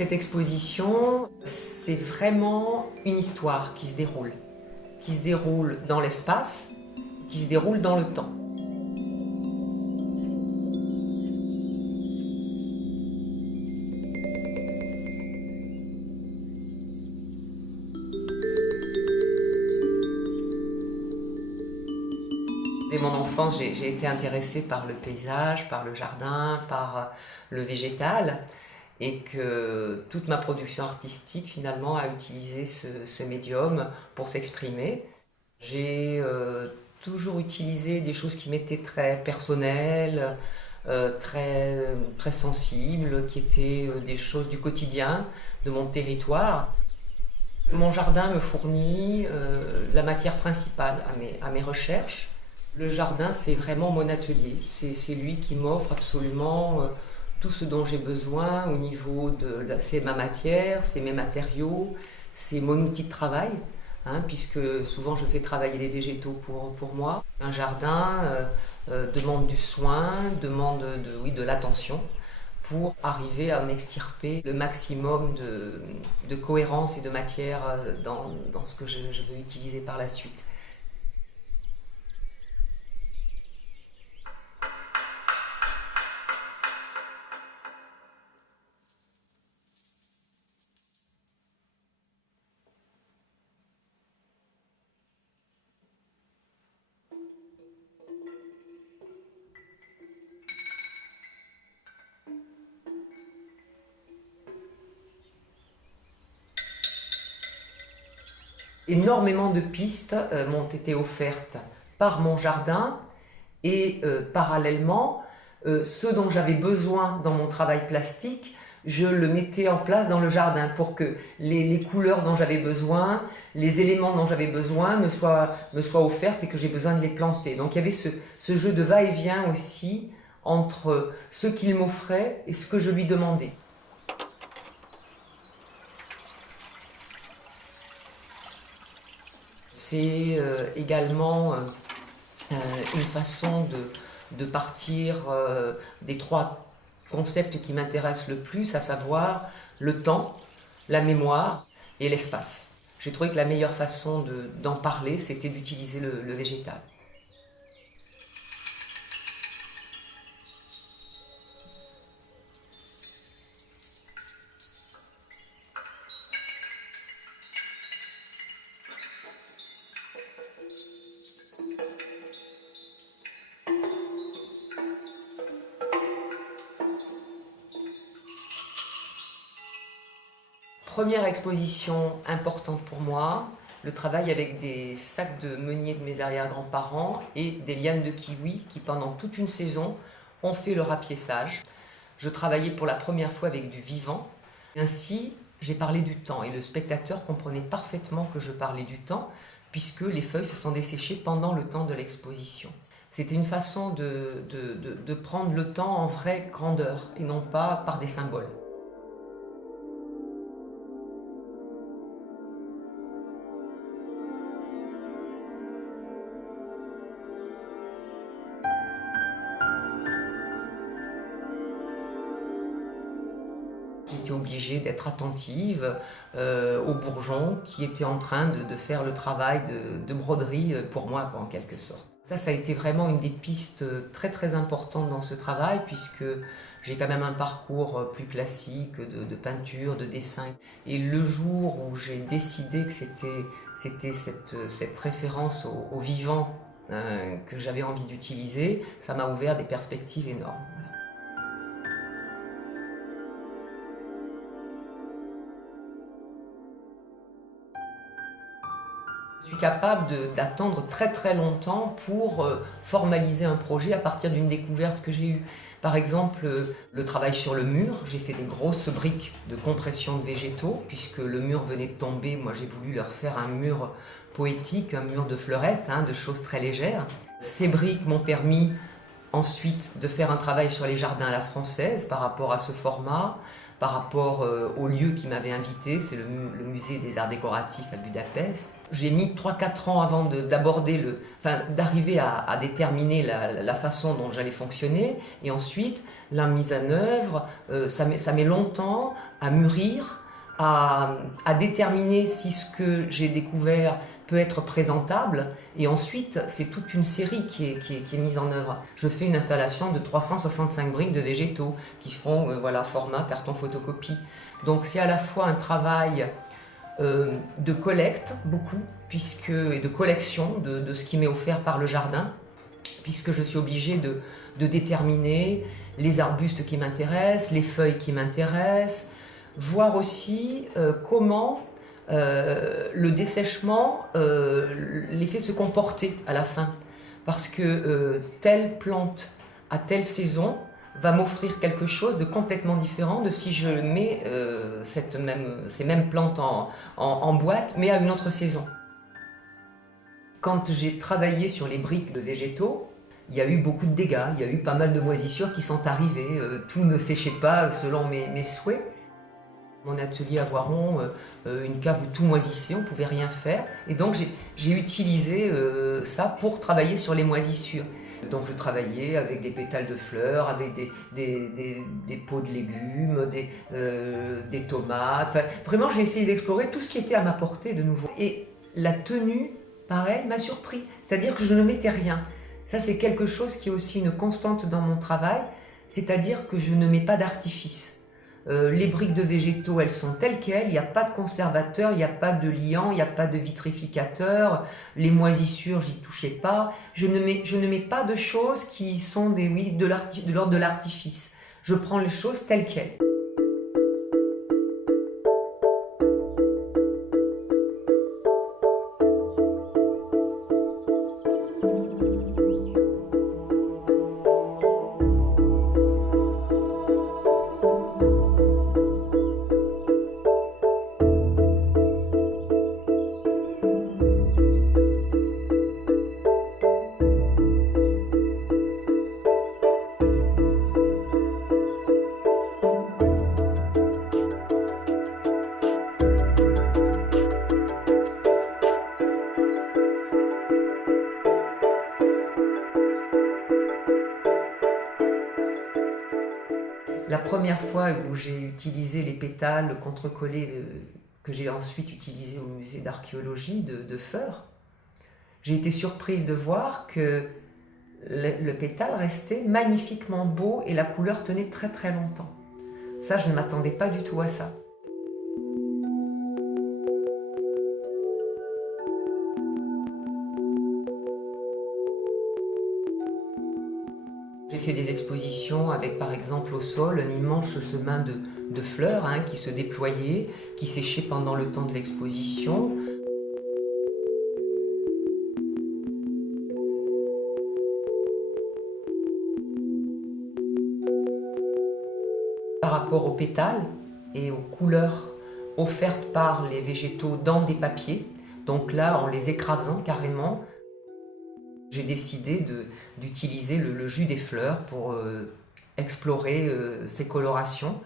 Cette exposition, c'est vraiment une histoire qui se déroule dans l'espace, qui se déroule dans le temps. Dès mon enfance, j'ai été intéressée par le paysage, par le jardin, par le végétal, et que toute ma production artistique finalement a utilisé ce médium pour s'exprimer. J'ai toujours utilisé des choses qui m'étaient très personnelles, très sensibles, qui étaient des choses du quotidien, de mon territoire. Mon jardin me fournit la matière principale à mes recherches. Le jardin, c'est vraiment mon atelier. C'est lui qui m'offre absolument tout ce dont j'ai besoin au niveau de... C'est ma matière, c'est mes matériaux, c'est mon outil de travail, hein, puisque souvent je fais travailler les végétaux pour moi. Un jardin demande du soin, demande oui, de l'attention pour arriver à en extirper le maximum de cohérence et de matière dans ce que je veux utiliser par la suite. Énormément de pistes m'ont été offertes par mon jardin et parallèlement, ce dont j'avais besoin dans mon travail plastique, je le mettais en place dans le jardin pour que les couleurs dont j'avais besoin, les éléments dont j'avais besoin me soient offertes et que j'ai besoin de les planter. Donc il y avait ce jeu de va-et-vient aussi entre ce qu'il m'offrait et ce que je lui demandais. C'est également une façon de partir des trois concepts qui m'intéressent le plus, à savoir le temps, la mémoire et l'espace. J'ai trouvé que la meilleure façon d'en parler, c'était d'utiliser le végétal. Première exposition importante pour moi, le travail avec des sacs de meunier de mes arrière-grands-parents et des lianes de kiwi qui pendant toute une saison ont fait le rapiessage. Je travaillais pour la première fois avec du vivant. Ainsi, j'ai parlé du temps et le spectateur comprenait parfaitement que je parlais du temps puisque les feuilles se sont desséchées pendant le temps de l'exposition. C'était une façon de prendre le temps en vraie grandeur et non pas par des symboles. J'étais obligée d'être attentive aux bourgeons qui étaient en train de faire le travail de broderie pour moi, en quelque sorte. Ça a été vraiment une des pistes très importantes dans ce travail puisque j'ai quand même un parcours plus classique de peinture, de dessin. Et le jour où j'ai décidé que c'était cette référence au vivant que j'avais envie d'utiliser, ça m'a ouvert des perspectives énormes. Je suis capable d'attendre très longtemps pour formaliser un projet à partir d'une découverte que j'ai eue. Par exemple, le travail sur le mur, j'ai fait des grosses briques de compression de végétaux, puisque le mur venait de tomber, moi j'ai voulu leur faire un mur poétique, un mur de fleurettes, hein, de choses très légères. Ces briques m'ont permis ensuite de faire un travail sur les jardins à la française par rapport à ce format, par rapport au lieu qui m'avait invité, c'est le musée des arts décoratifs à Budapest. J'ai mis 3-4 ans avant d'arriver à déterminer la façon dont j'allais fonctionner. Et ensuite, la mise en œuvre, ça met longtemps à mûrir, à déterminer si ce que j'ai découvert peut être présentable. Et ensuite, c'est toute une série qui est mise en œuvre. Je fais une installation de 365 briques de végétaux qui font format carton photocopie. Donc c'est à la fois un travail de collecte, beaucoup, et de collection de ce qui m'est offert par le jardin, puisque je suis obligée de déterminer les arbustes qui m'intéressent, les feuilles qui m'intéressent, voir aussi comment le dessèchement les fait se comporter à la fin. Parce que telle plante à telle saison va m'offrir quelque chose de complètement différent de si je mets ces mêmes plantes en boîte, mais à une autre saison. Quand j'ai travaillé sur les briques de végétaux, il y a eu beaucoup de dégâts, il y a eu pas mal de moisissures qui sont arrivées, tout ne séchait pas selon mes souhaits. Mon atelier à Voiron, une cave où tout moisissait, on ne pouvait rien faire. Et donc j'ai utilisé ça pour travailler sur les moisissures. Donc je travaillais avec des pétales de fleurs, avec des pots de légumes, des tomates. Enfin, vraiment, j'ai essayé d'explorer tout ce qui était à ma portée de nouveau. Et la tenue, pareil, m'a surpris. C'est-à-dire que je ne mettais rien. Ça, c'est quelque chose qui est aussi une constante dans mon travail. C'est-à-dire que je ne mets pas d'artifice. Les briques de végétaux, elles sont telles quelles, il n'y a pas de conservateur, il n'y a pas de liant, il n'y a pas de vitrificateur, les moisissures, j'y touchais pas. Je ne mets pas de choses qui sont de l'ordre de l'artifice. Je prends les choses telles quelles. La première fois où j'ai utilisé les pétales contrecollés que j'ai ensuite utilisés au musée d'archéologie de Feurs, j'ai été surprise de voir que le pétale restait magnifiquement beau et la couleur tenait très très longtemps. Ça, je ne m'attendais pas du tout à ça. J'ai fait des expositions avec par exemple au sol un immense semin de fleurs qui se déployait, qui séchait pendant le temps de l'exposition. Par rapport aux pétales et aux couleurs offertes par les végétaux dans des papiers, donc là en les écrasant carrément, j'ai décidé d'utiliser le jus des fleurs pour explorer ces colorations.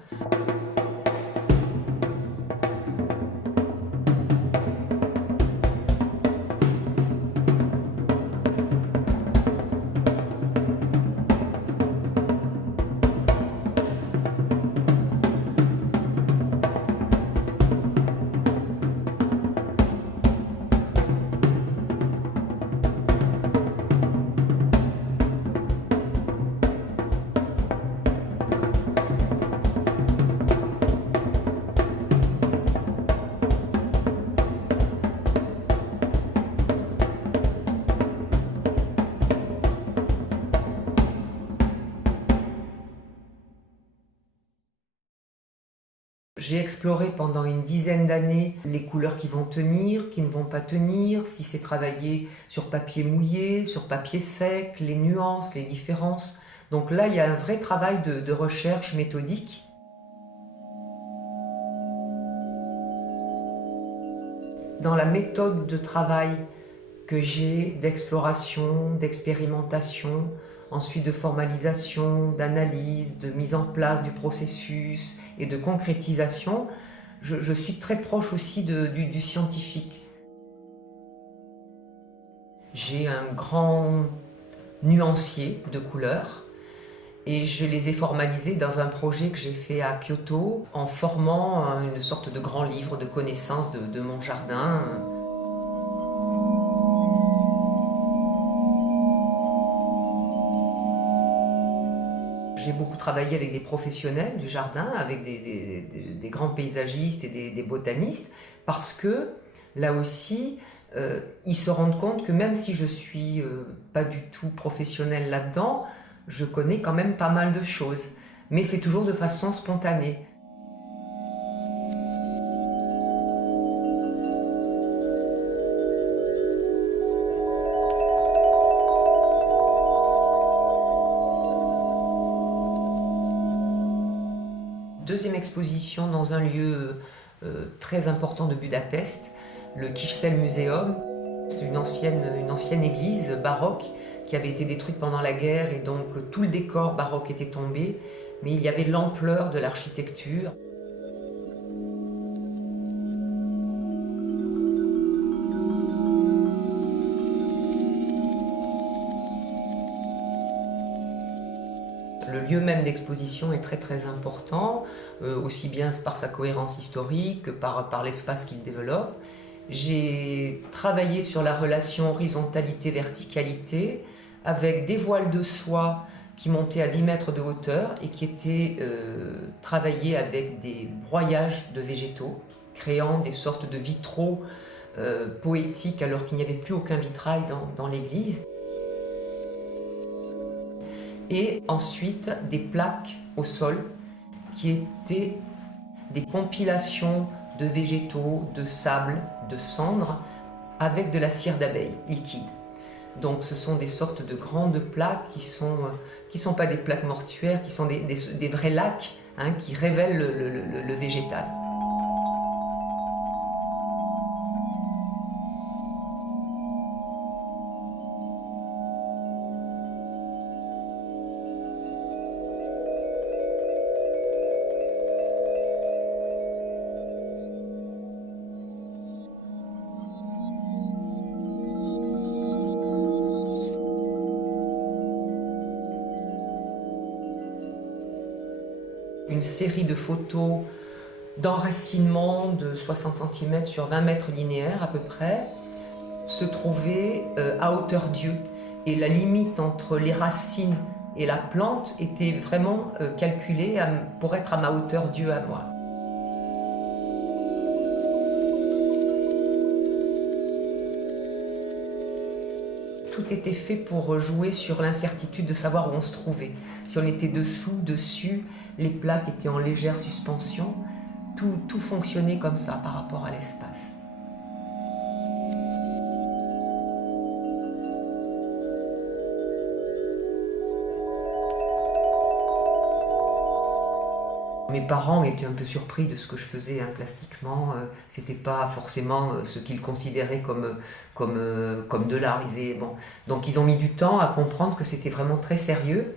J'ai exploré pendant une dizaine d'années les couleurs qui vont tenir, qui ne vont pas tenir, si c'est travaillé sur papier mouillé, sur papier sec, les nuances, les différences. Donc là, il y a un vrai travail de recherche méthodique. Dans la méthode de travail que j'ai d'exploration, d'expérimentation, ensuite de formalisation, d'analyse, de mise en place du processus et de concrétisation, je suis très proche aussi du scientifique. J'ai un grand nuancier de couleurs et je les ai formalisés dans un projet que j'ai fait à Kyoto en formant une sorte de grand livre de connaissances de mon jardin. J'ai beaucoup travaillé avec des professionnels du jardin, avec des grands paysagistes et des botanistes, parce que là aussi, ils se rendent compte que même si je suis pas du tout professionnelle là-dedans, je connais quand même pas mal de choses. Mais c'est toujours de façon spontanée. Deuxième exposition dans un lieu très important de Budapest, le Kissel Museum. C'est une ancienne église baroque qui avait été détruite pendant la guerre et donc tout le décor baroque était tombé, mais il y avait l'ampleur de l'architecture. Le lieu même d'exposition est très très important, aussi bien par sa cohérence historique que par l'espace qu'il développe. J'ai travaillé sur la relation horizontalité-verticalité avec des voiles de soie qui montaient à 10 mètres de hauteur et qui étaient travaillés avec des broyages de végétaux, créant des sortes de vitraux poétiques alors qu'il n'y avait plus aucun vitrail dans l'église. Et ensuite des plaques au sol qui étaient des compilations de végétaux, de sable, de cendres avec de la cire d'abeille liquide. Donc ce sont des sortes de grandes plaques qui sont pas des plaques mortuaires, qui sont des vrais lacs qui révèlent le végétal. Une série de photos d'enracinement de 60 cm sur 20 mètres linéaires à peu près se trouvait à hauteur Dieu. Et la limite entre les racines et la plante était vraiment calculée pour être à ma hauteur Dieu à moi. Tout était fait pour jouer sur l'incertitude de savoir où on se trouvait. Si on était dessous, dessus, les plaques étaient en légère suspension. Tout fonctionnait comme ça par rapport à l'espace. Mes parents étaient un peu surpris de ce que je faisais plastiquement. C'était pas forcément ce qu'ils considéraient comme de l'art. Bon. Donc ils ont mis du temps à comprendre que c'était vraiment très sérieux.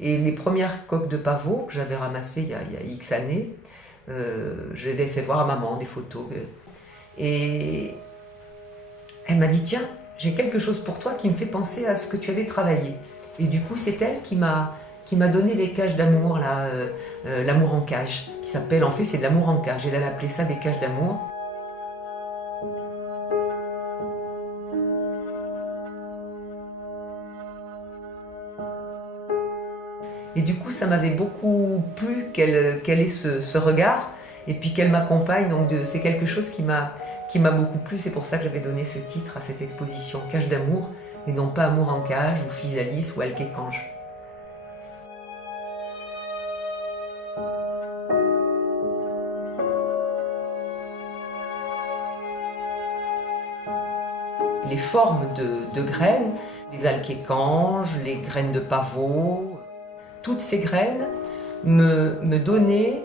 Et les premières coques de pavot que j'avais ramassées il y a X années, je les ai fait voir à maman, des photos. Et elle m'a dit, tiens, j'ai quelque chose pour toi qui me fait penser à ce que tu avais travaillé. Et du coup, c'est elle qui m'a donné les cages d'amour, l'amour en cage, qui s'appelle, en fait, c'est de l'amour en cage. Elle a appelé ça des cages d'amour. Et du coup, ça m'avait beaucoup plu qu'elle ait ce regard et puis qu'elle m'accompagne. Donc, c'est quelque chose qui m'a beaucoup plu. C'est pour ça que j'avais donné ce titre à cette exposition, Cage d'amour, et non pas Amour en cage, ou Physalis, ou Alkékange. Les formes de graines, les alkékanges, les graines de pavot, toutes ces graines me donnaient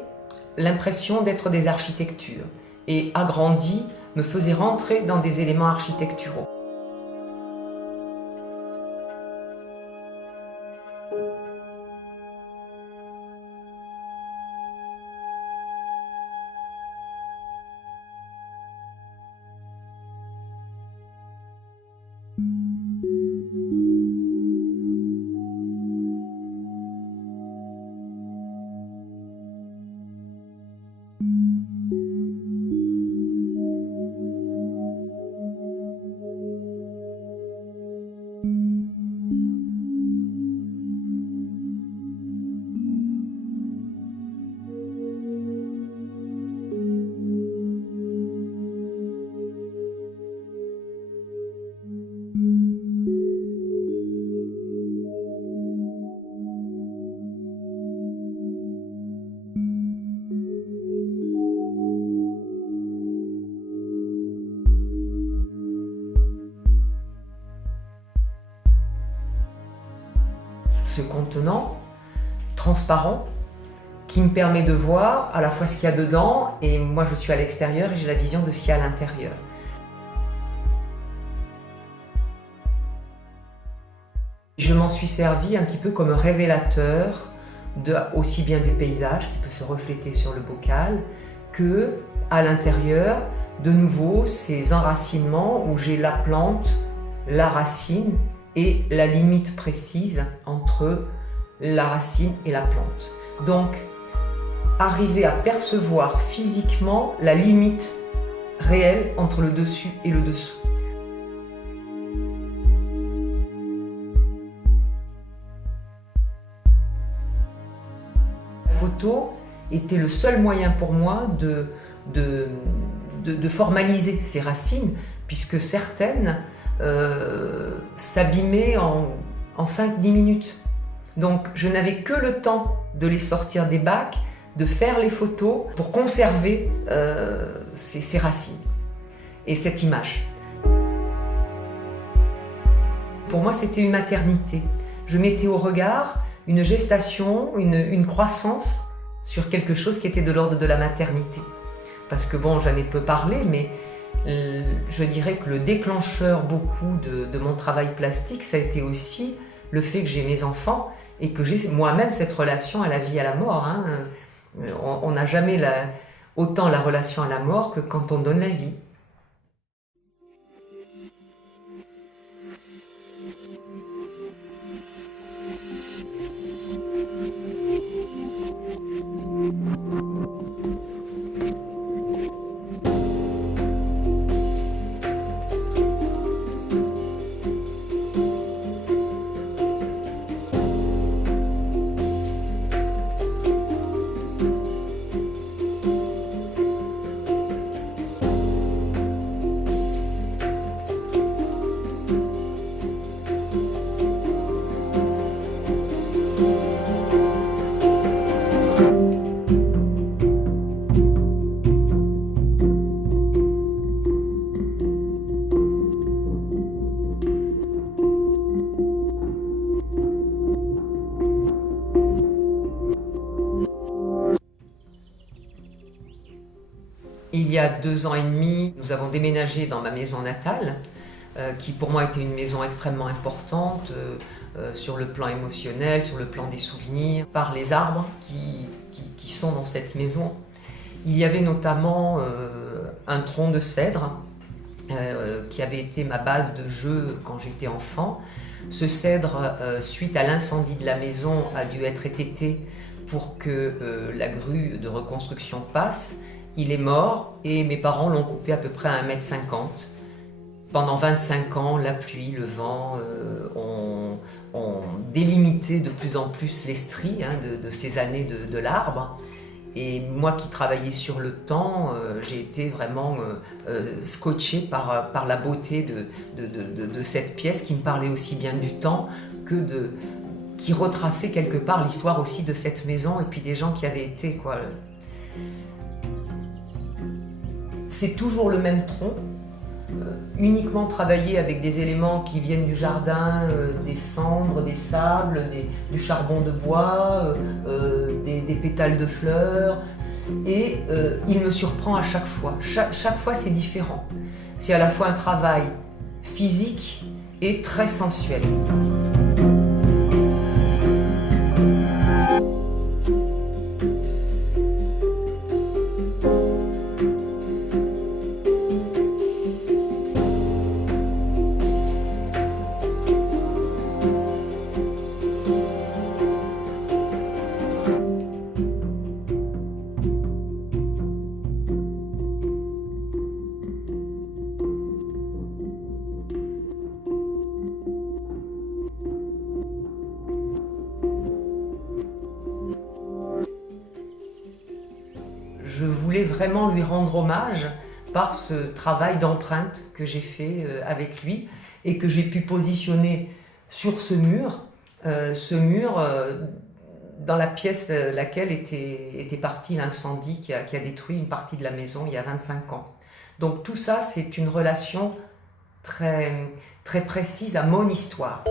l'impression d'être des architectures et agrandies me faisaient rentrer dans des éléments architecturaux. contenant transparent qui me permet de voir à la fois ce qu'il y a dedans, et moi je suis à l'extérieur et j'ai la vision de ce qu'il y a à l'intérieur. Je m'en suis servi un petit peu comme révélateur aussi bien du paysage qui peut se refléter sur le bocal que à l'intérieur, de nouveau, ces enracinements où j'ai la plante, la racine et la limite précise entre la racine et la plante. Donc, arriver à percevoir physiquement la limite réelle entre le dessus et le dessous. La photo était le seul moyen pour moi de formaliser ces racines, puisque certaines s'abîmaient en 5-10 minutes. Donc je n'avais que le temps de les sortir des bacs, de faire les photos pour conserver ces racines et cette image. Pour moi, c'était une maternité. Je mettais au regard une gestation, une croissance sur quelque chose qui était de l'ordre de la maternité. Parce que bon, j'en ai peu parlé, mais je dirais que le déclencheur beaucoup de mon travail plastique, ça a été aussi le fait que j'ai mes enfants et que j'ai moi-même cette relation à la vie et à la mort. Hein. On n'a jamais autant la relation à la mort que quand on donne la vie. Il y a 2 ans et demi, nous avons déménagé dans ma maison natale, qui pour moi était une maison extrêmement importante sur le plan émotionnel, sur le plan des souvenirs, par les arbres qui sont dans cette maison. Il y avait notamment un tronc de cèdre qui avait été ma base de jeu quand j'étais enfant. Ce cèdre, suite à l'incendie de la maison, a dû être étêté pour que la grue de reconstruction passe. Il est mort et mes parents l'ont coupé à peu près à 1,50 m. Pendant 25 ans, la pluie, le vent ont délimité de plus en plus les stries de ces années de l'arbre. Et moi qui travaillais sur le temps, j'ai été vraiment scotché par la beauté de cette pièce qui me parlait aussi bien du temps que qui retraçait quelque part l'histoire aussi de cette maison et puis des gens qui avaient été, quoi. C'est toujours le même tronc, uniquement travaillé avec des éléments qui viennent du jardin, des cendres, des sables, du charbon de bois, des pétales de fleurs. Et il me surprend à chaque fois. Chaque fois, c'est différent. C'est à la fois un travail physique et très sensuel. Je voulais vraiment lui rendre hommage par ce travail d'empreinte que j'ai fait avec lui et que j'ai pu positionner sur ce mur dans la pièce laquelle était parti l'incendie qui a détruit une partie de la maison il y a 25 ans. Donc tout ça, c'est une relation très, très précise à mon histoire.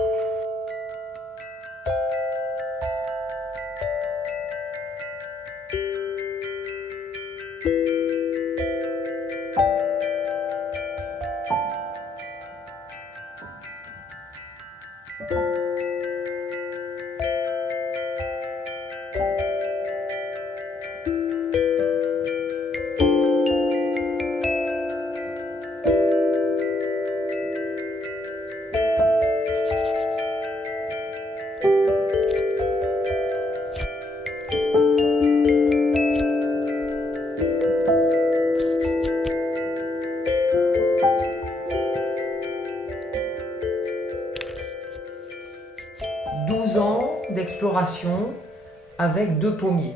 exploration avec deux pommiers.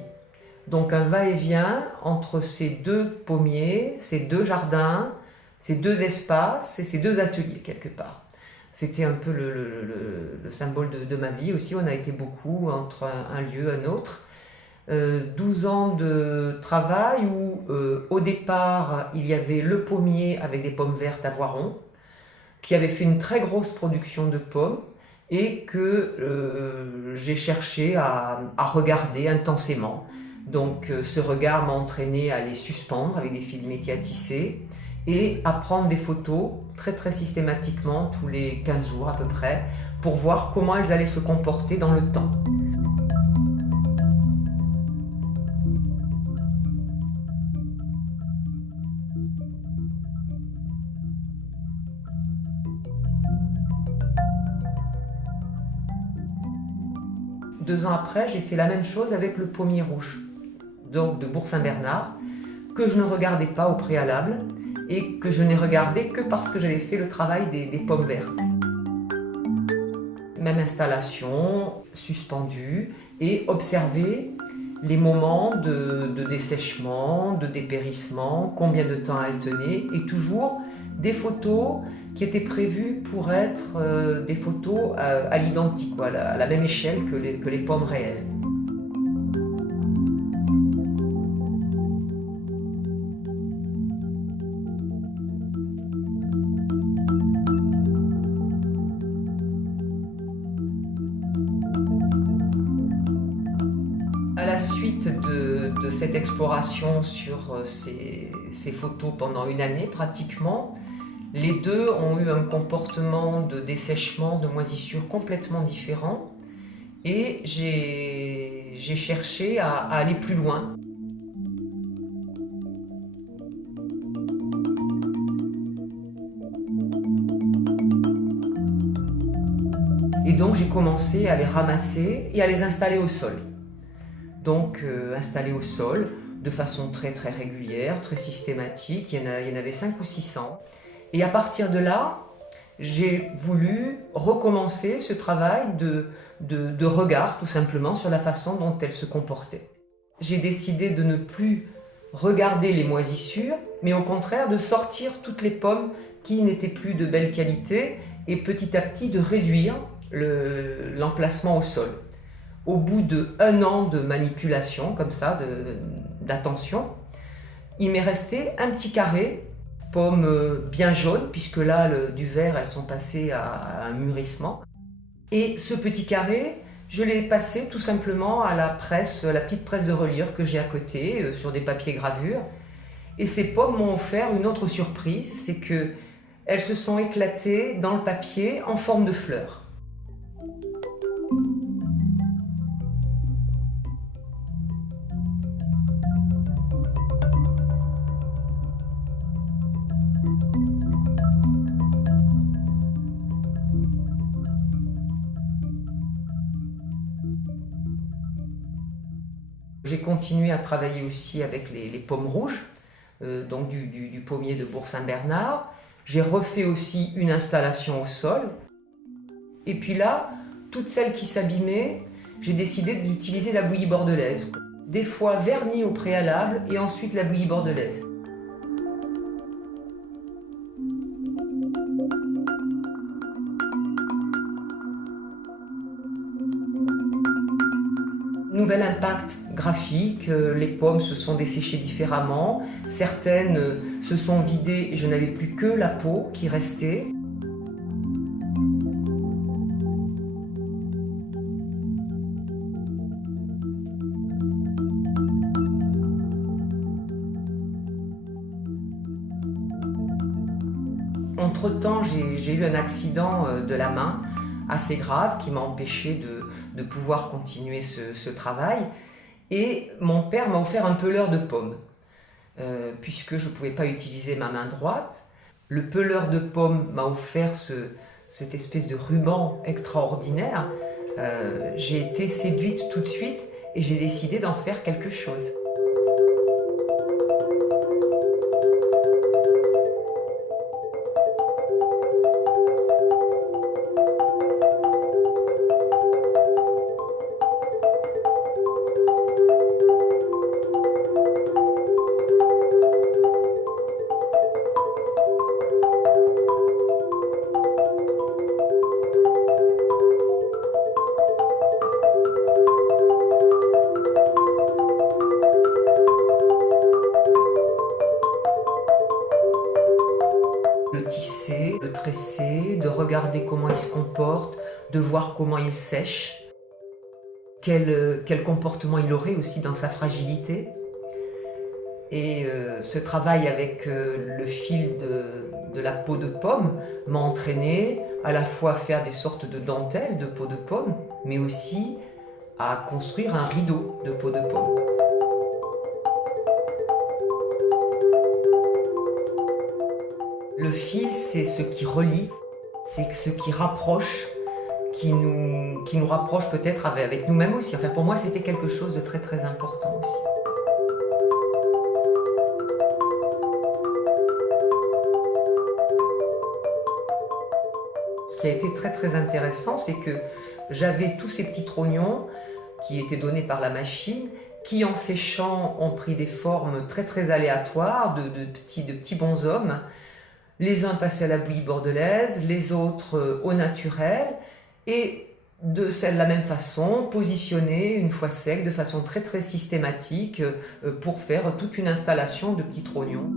Donc un va-et-vient entre ces deux pommiers, ces deux jardins, ces deux espaces et ces deux ateliers quelque part. C'était un peu le symbole de ma vie aussi. On a été beaucoup entre un lieu et un autre. 12 ans de travail où au départ il y avait le pommier avec des pommes vertes à Voiron qui avait fait une très grosse production de pommes et que j'ai cherché à regarder intensément. Donc ce regard m'a entraîné à les suspendre avec des fils de métier à tisser et à prendre des photos très très systématiquement tous les 15 jours à peu près pour voir comment elles allaient se comporter dans le temps. Deux ans après, j'ai fait la même chose avec le pommier rouge, donc de Bourg-Saint-Bernard, que je ne regardais pas au préalable et que je n'ai regardé que parce que j'avais fait le travail des pommes vertes. Même installation, suspendue, et observer les moments de dessèchement, de dépérissement, combien de temps elles tenaient, et toujours des photos qui étaient prévues pour être des photos à l'identique, à la même échelle que les pommes réelles. À la suite de cette exploration sur ces photos pendant une année pratiquement, les deux ont eu un comportement de dessèchement, de moisissure complètement différent et j'ai cherché à aller plus loin. Et donc j'ai commencé à les ramasser et à les installer au sol. Donc installés au sol de façon très très régulière, très systématique, il y en avait 5 ou 600. Et à partir de là, j'ai voulu recommencer ce travail de regard tout simplement sur la façon dont elles se comportaient. J'ai décidé de ne plus regarder les moisissures, mais au contraire de sortir toutes les pommes qui n'étaient plus de belle qualité et petit à petit de réduire l'emplacement au sol. Au bout d'1 an de manipulation, comme ça, d'attention, il m'est resté un petit carré, pommes bien jaunes, puisque là, du vert, elles sont passées à un mûrissement. Et ce petit carré, je l'ai passé tout simplement à la presse, la petite presse de reliure que j'ai à côté, sur des papiers gravures. Et ces pommes m'ont offert une autre surprise, c'est qu'elles se sont éclatées dans le papier en forme de fleurs. J'ai continué à travailler aussi avec les pommes rouges, donc du pommier de Bourg-Saint-Bernard. J'ai refait aussi une installation au sol. Et puis là, toutes celles qui s'abîmaient, j'ai décidé d'utiliser la bouillie bordelaise. Des fois vernis au préalable et ensuite la bouillie bordelaise. Nouvel impact graphique, les pommes se sont desséchées différemment, certaines se sont vidées et je n'avais plus que la peau qui restait. Entre-temps, j'ai eu un accident de la main assez grave qui m'a empêché de pouvoir continuer ce travail. Et mon père m'a offert un peleur de pommes, puisque je ne pouvais pas utiliser ma main droite. Le peleur de pommes m'a offert cette espèce de ruban extraordinaire. J'ai été séduite tout de suite et j'ai décidé d'en faire quelque chose. regarder comment il se comporte, de voir comment il sèche, quel comportement il aurait aussi dans sa fragilité. Et ce travail avec le fil de la peau de pomme m'a entraîné à la fois à faire des sortes de dentelles de peau de pomme, mais aussi à construire un rideau de peau de pomme. Le fil, c'est ce qui relie, c'est ce qui rapproche, qui nous rapproche peut-être avec nous-mêmes aussi. Enfin, pour moi, c'était quelque chose de très très important aussi. Ce qui a été très très intéressant, c'est que j'avais tous ces petits trognons qui étaient donnés par la machine, qui en séchant ont pris des formes très très aléatoires, de petits bonshommes. Les uns passaient à la bouillie bordelaise, les autres au naturel, et de la même façon, positionnés une fois secs, de façon très très systématique, pour faire toute une installation de petits trognons.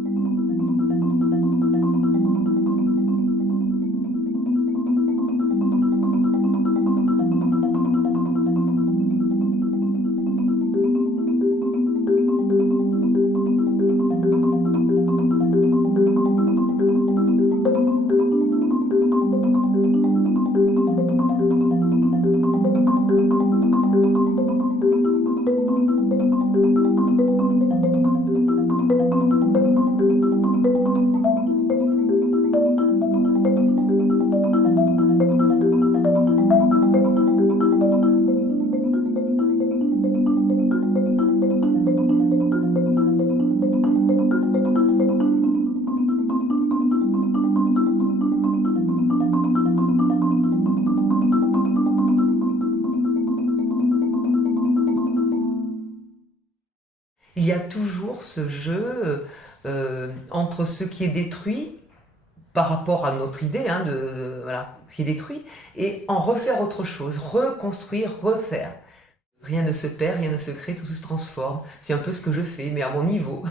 Il y a toujours ce jeu entre ce qui est détruit par rapport à notre idée, hein, voilà, ce qui est détruit, et en refaire autre chose, reconstruire, refaire. Rien ne se perd, rien ne se crée, tout se transforme. C'est un peu ce que je fais, mais à mon niveau.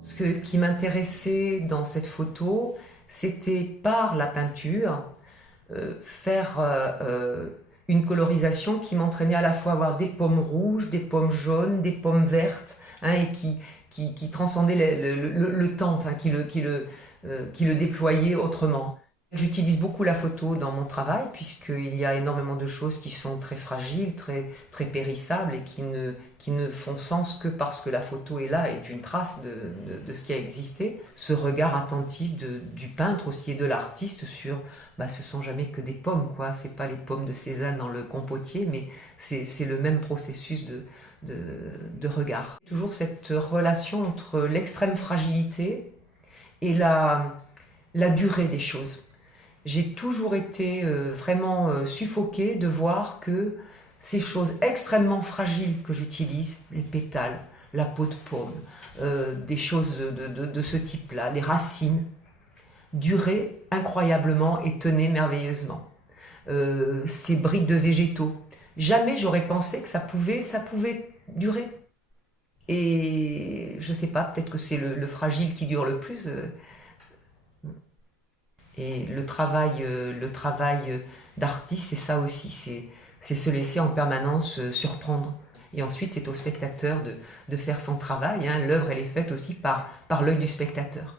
Ce qui m'intéressait dans cette photo, c'était par la peinture, faire une colorisation qui m'entraînait à la fois à avoir des pommes rouges, des pommes jaunes, des pommes vertes, hein, et qui transcendait le temps, enfin, qui le déployait autrement. J'utilise beaucoup la photo dans mon travail puisqu'il y a énormément de choses qui sont très fragiles, très périssables et qui ne font sens que parce que la photo est là, est une trace de ce qui a existé. Ce regard attentif du peintre aussi et de l'artiste sur, ce sont jamais que des pommes, quoi. C'est pas les pommes de Cézanne dans le compotier, mais c'est le même processus de regard. Toujours cette relation entre l'extrême fragilité et la durée des choses. J'ai toujours été vraiment suffoquée de voir que ces choses extrêmement fragiles que j'utilise, les pétales, la peau de pomme, des choses de ce type-là, les racines, duraient incroyablement et tenaient merveilleusement. Ces briques de végétaux, jamais j'aurais pensé que ça pouvait durer. Et je sais pas, peut-être que c'est le fragile qui dure le plus. Et le travail d'artiste, c'est ça aussi, c'est se laisser en permanence surprendre. Et ensuite, c'est au spectateur de faire son travail, hein. L'œuvre, elle est faite aussi par l'œil du spectateur.